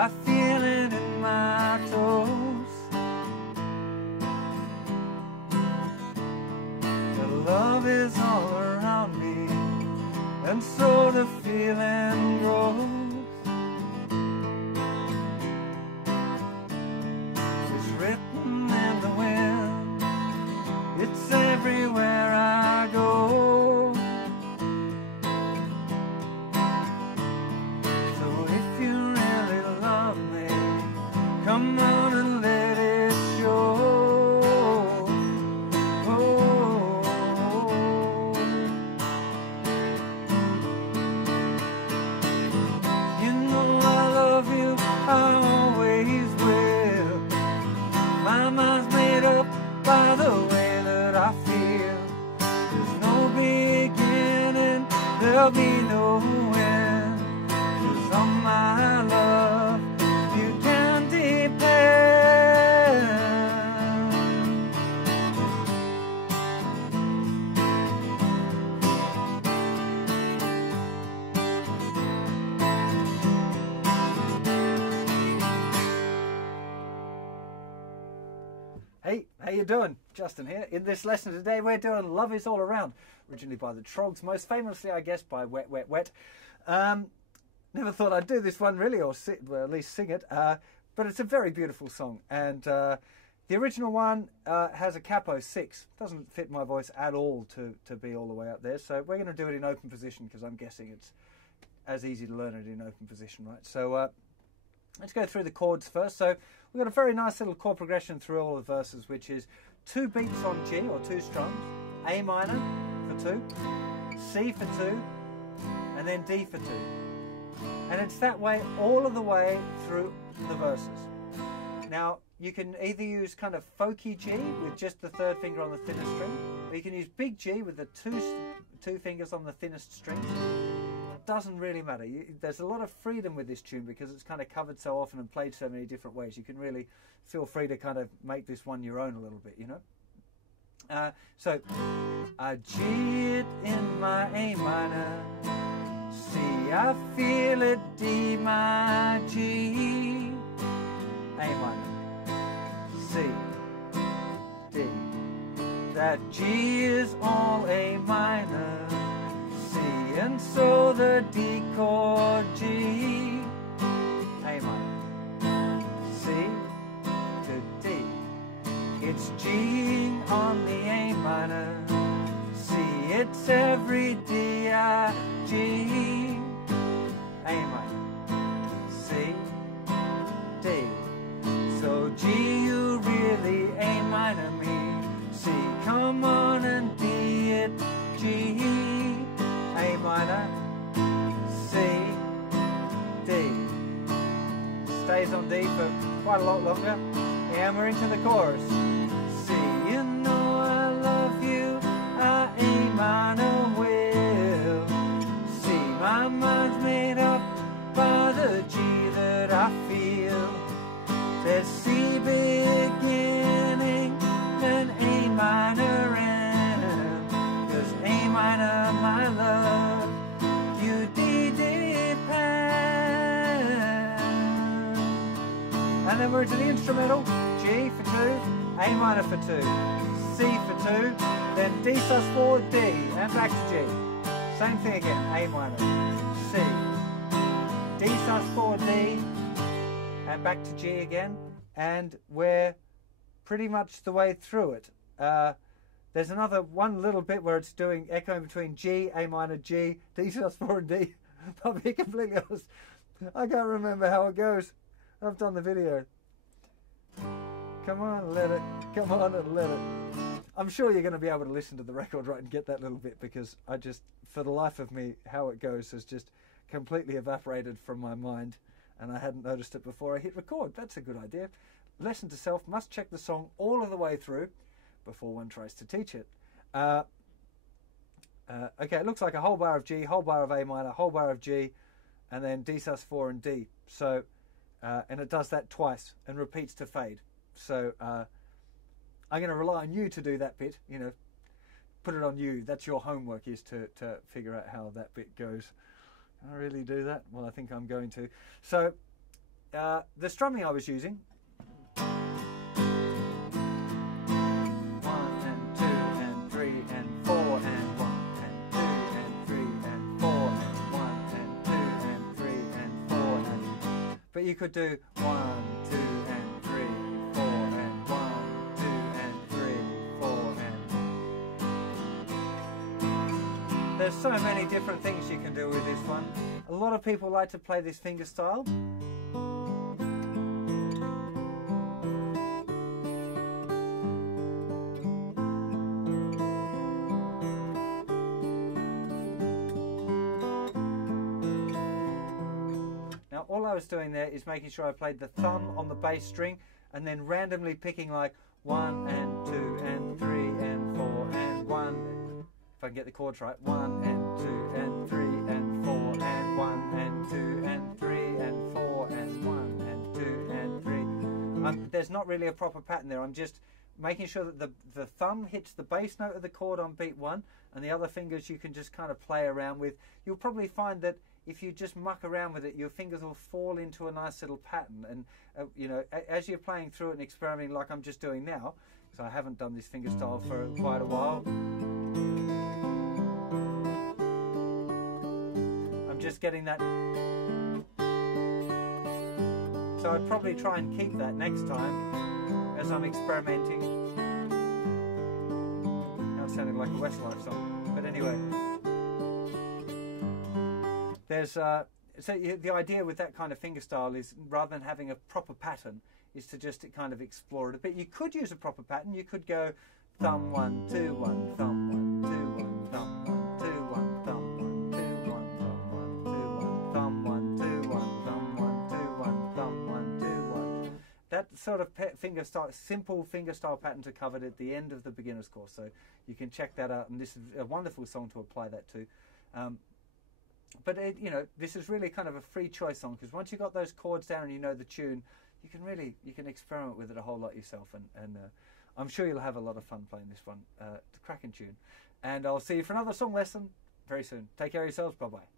I feel it in my toes. The love is all around me, and so the feeling grows. It's written in the wind, it's everywhere I go. So if you really love me, come on and let it show. You know I love you, I always will. My mind's made up by the way that I feel. There's no beginning, there'll be no end. 'Cause on my love you can depend. Hey, how you doing? Justin here. In this lesson today we're doing Love Is All Around, originally by the Chords, most famously I guess by Wet Wet Wet. Never thought I'd do this one really, or well, at least sing it, but it's a very beautiful song, and the original one has a capo 6. Doesn't fit my voice at all to be all the way up there, so we're going to do it in open position because I'm guessing it's as easy to learn it in open position, right? So let's go through the chords first. So we've got a very nice little chord progression through all the verses, which is 2 beats on G, or 2 strums, A minor for 2, C for 2, and then D for 2. And it's that way all of the way through the verses. Now, you can either use kind of folky G with just the 3rd finger on the thinnest string, or you can use big G with the two fingers on the thinnest string. Doesn't really matter. There's a lot of freedom with this tune because it's kind of covered so often and played so many different ways. You can really feel free to kind of make this one your own a little bit, you know. So I G it in my A minor, C I feel it, D my G, A minor, C, D. That G is all A minor, and so the D chord, G, A minor, C to D. It's G on the A minor, C, it's every D, I, G, A minor, C, D. So G, you really A minor me, C, come on and D it, G, A minor, C, D. Stays on D for quite a lot longer. And we're into the chorus. C, you know I love you, I A minor will. C, my mind's made up by the G that I feel. There's C beginning and A minor end. 'Cause A minor, my love, you depend. And then we're into the instrumental. G for 2, A minor for 2, C for 2, then D sus4, D, and back to G. Same thing again, A minor, C, D sus4, D, and back to G again. And we're pretty much the way through it. There's one little bit where it's doing echoing between G, A minor, G, D sus4, and D. I'll be completely honest, I can't remember how it goes. I've done the video. Come on, let it. Come on and let it. I'm sure you're going to be able to listen to the record right and get that little bit, because I just, for the life of me, how it goes has just completely evaporated from my mind, and I hadn't noticed it before I hit record. That's a good idea. Lesson to self: must check the song all of the way through before one tries to teach it. Okay, it looks like a whole bar of G, whole bar of A minor, whole bar of G, and then D sus4 and D. So, and it does that twice and repeats to fade. So I'm going to rely on you to do that bit, you know, put it on you. That's your homework, is to figure out how that bit goes. Can I really do that? Well, I think I'm going to. So the strumming I was using. 1 and 2 and 3 and 4 and 1 and 2 and 3 and 4 and 1 and 2 and 3 and 4 and... But you could do 1, 2 and 3, 4 and 1, 2 and 3, 4 and... There's so many different things you can do with this one. A lot of people like to play this finger style. Now all I was doing there is making sure I played the thumb on the bass string and then randomly picking like 1 and 2 and 3 and 4 and 1, if I can get the chords right, 1 and 2 and 3 and 4 and 1 and 2 and 3 and 4 and 1 and 2 and 3. There's not really a proper pattern there. I'm just making sure that the thumb hits the bass note of the chord on beat 1, and the other fingers you can just kind of play around with. You'll probably find that if you just muck around with it, your fingers will fall into a nice little pattern. And you know, as you're playing through it and experimenting like I'm just doing now, because I haven't done this finger style for quite a while, I'm just getting that. So I'd probably try and keep that next time as I'm experimenting. Now it sounded like a Westlife song, but anyway. There's so the idea with that kind of finger style is, rather than having a proper pattern, is to just kind of explore it a bit. You could use a proper pattern. You could go thumb 1 2 1, thumb 1 2 1, thumb 1 2 1, thumb 1 2 1, thumb 1 2 1, thumb 1 2 1, thumb 1 2 1, thumb 1 2 1. That sort of finger style, simple finger style patterns are covered at the end of the beginner's course, so you can check that out. And this is a wonderful song to apply that to. But you know, this is really kind of a free choice song, because once you've got those chords down and you know the tune, you can experiment with it a whole lot yourself, and I'm sure you'll have a lot of fun playing this one. It's a cracking tune, and I'll see you for another song lesson very soon. Take care of yourselves. Bye bye.